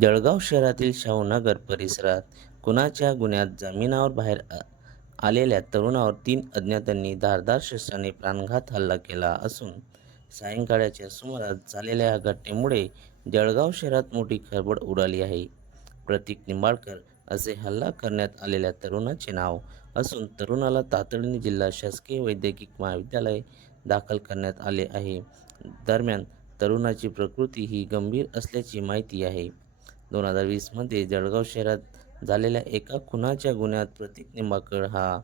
जळगाव शहरातील शाहूनगर परिसरात खुनाच्या गुन्ह्यात जामिनावर बाहेर आ- आलेल्या तरुणावर तीन अज्ञातांनी धारदार शस्त्राने प्राणघात हल्ला केला असून सायंकाळच्या सुमारास झालेल्या या घटनेमुळे जळगाव शहरात मोठी खळबळ उडाली आहे. प्रतीक निंबाळकर असे हल्ला करण्यात आलेल्या तरुणाचे नाव असून तरुणाला तातडीने जिल्हा शासकीय वैद्यकीय महाविद्यालय दाखल करण्यात आले आहे. दरम्यान तरुणाची प्रकृती ही गंभीर असल्याची माहिती आहे. दोन हजार वीसमध्ये जळगाव शहरात झालेल्या एका खुनाच्या गुन्ह्यात प्रतीक निंबाकर हा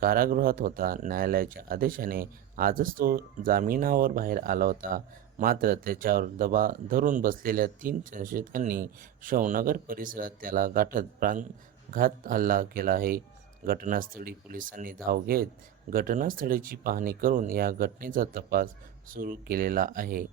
कारागृहात होता. न्यायालयाच्या आदेशाने आजच तो जामिनावर बाहेर आला होता. मात्र त्याच्यावर दबा धरून बसलेल्या तीन संशयितांनी शवनगर परिसरात त्याला गाठत प्राणघात हल्ला केला आहे. घटनास्थळी पोलिसांनी धाव घेत घटनास्थळीची पाहणी करून या घटनेचा तपास सुरू केलेला आहे.